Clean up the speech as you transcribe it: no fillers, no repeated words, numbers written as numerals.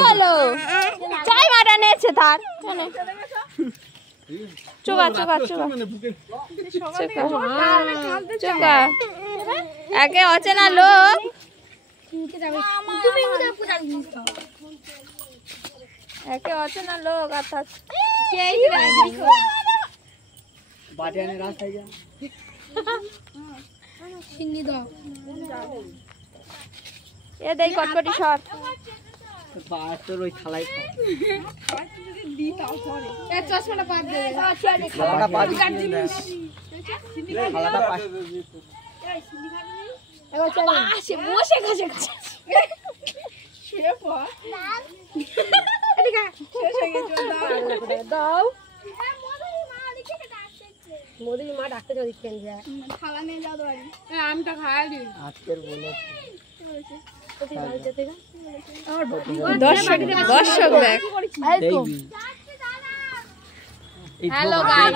হলো চাই মাটা নেছে তার চোকা চোকা চোকা চোকা একে অচেনা লোক একে অচেনা লোক অর্থাৎ এ দেই কটকটি সর তোর ওই থালাই চশমাটা পাক দেবে বসে খাচ্ছে দাও মোদির মা ডাকতে যদি খেল যায় খাওয়া নিয়ে যাও আমটা খাওয়া দিই আজকের বলে দর্শক দেখ হ্যালো গাইস